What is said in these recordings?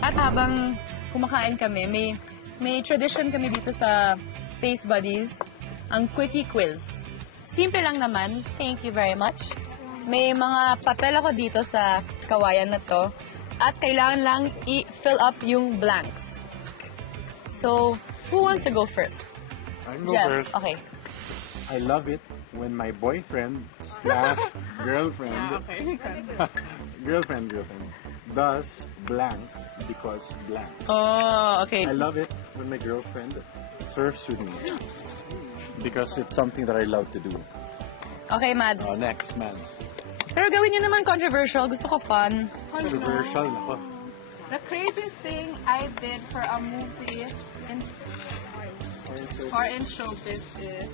At habang kumakain kami, may tradition kami dito sa Taste Buddies, ang Quickie Quiz. Simple lang naman. Thank you very much. May mga papel ako dito sa kawayan na to at kailangan lang i-fill up yung blanks. So, who wants to go first? I go Jeff. first. Okay. I love it when my boyfriend / girlfriend girlfriend does blank because blank. Oh, okay. I love it when my girlfriend surfs with me because it's something that I love to do. Okay, Mads. Next, man. Pero gawin nyo naman controversial. Gusto ko fun. Controversial ako. The craziest thing I did for a movie or in showbiz is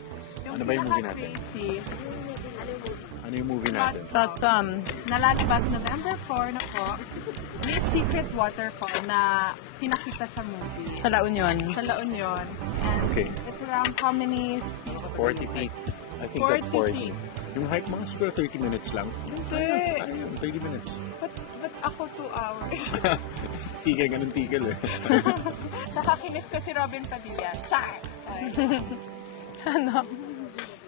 Ano ba yung movie natin? crazy. Ano yung movie natin? But, Nalalabas November 4 na po. May secret waterfall na pinakita sa movie. sa La Union. Sa La Union. And Okay. it's around how many 40 feet. I think 40 that's 40. feet. Yung hike mga siguro 30 minutes lang. Hindi. Ayun, 30 minutes. But ako 2 hours. Tigil, ganun tigil eh. Tsaka kinis ko si Robin Padilla. Char! Ay. Ano?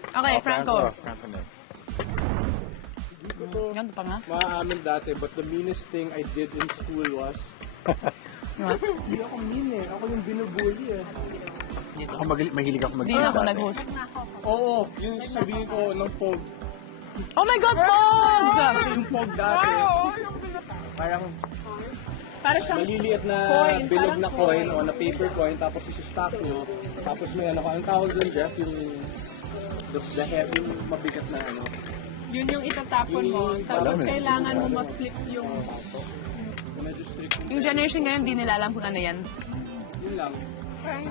Okay, Franco. Franco next. Ganito pa nga. Maaamin dati, but the meanest thing I did in school was, What? hindi ako mean eh. Ako yung binubully eh. Ako mahilig ako Hindi na ako dati. nag-host. Oo, yung sabihin ko ng Pog. Oh my God, Pogs! Yung Pog dati, parang Para siyang maliliit na coin, bilog parang na coin o na paper coin, tapos isi-stack nyo. Tapos may ano ka, ang tawag doon, Jeff, yung the heavy, mabigat na ano. yun yung itatapon mo. Tapos kailangan mo ma-flip yung... Medyo strict Yung generation ngayon, di nila alam kung ano yan. yun lang.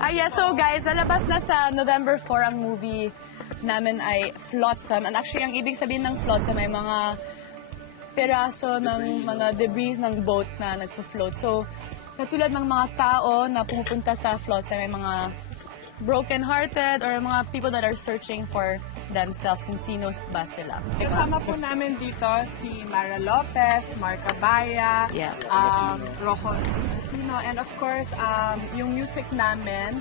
Yeah, so guys, lalabas na sa November 4 ang movie namin ay Flotsam. And actually, ang ibig sabihin ng Flotsam ay mga peraso ng mga debris ng boat na nagfo-float. So, katulad ng mga tao na pumupunta sa Flotsam, may mga broken-hearted or mga people that are searching for themselves kung sino ba sila. Kasama po namin dito si Mara Lopez, Mark Abaya, Yes. Rojo Sino, and of course, yung music namin,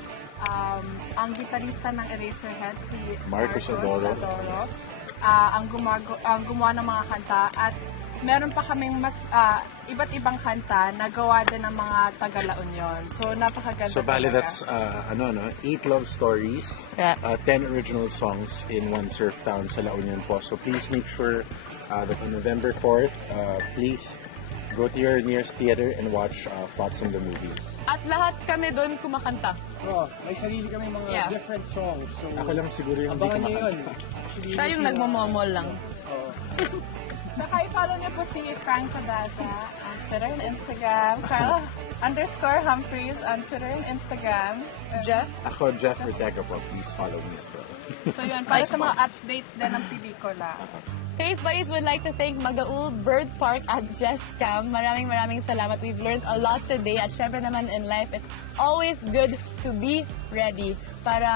ang gitarista ng Eraserhead, si Marcos Adoro. ang gumawa ng mga kanta, at meron pa kaming mas iba't ibang kanta na gawa din ng mga taga La Union. So, napakaganda So, bali, talaga. that's 8 love stories, Yeah. 10 original songs in one surf town sa La Union po. So, please make sure that on November 4th, please go to your nearest theater and watch Flotsam the movie. At lahat kami doon kumakanta. Oh, may sarili kami mga Yeah. different songs. So, Ako lang siguro yung hindi abangan niyo yun. kumakanta. Actually, Siya yung nagmamomol lang. Oo. Saka i-follow niyo po si Frank Cadata on Twitter and Instagram. Kyle_Humphreys on Twitter and Instagram. Jeff? Ako, Jeff Ortega po. Please follow me as well. So yun, para sa mga updates din ng pelikula. Taste Buddies would like to thank Magaul Bird Park at Jess Cam. Maraming salamat. We've learned a lot today. At syempre naman in life, it's always good to be ready para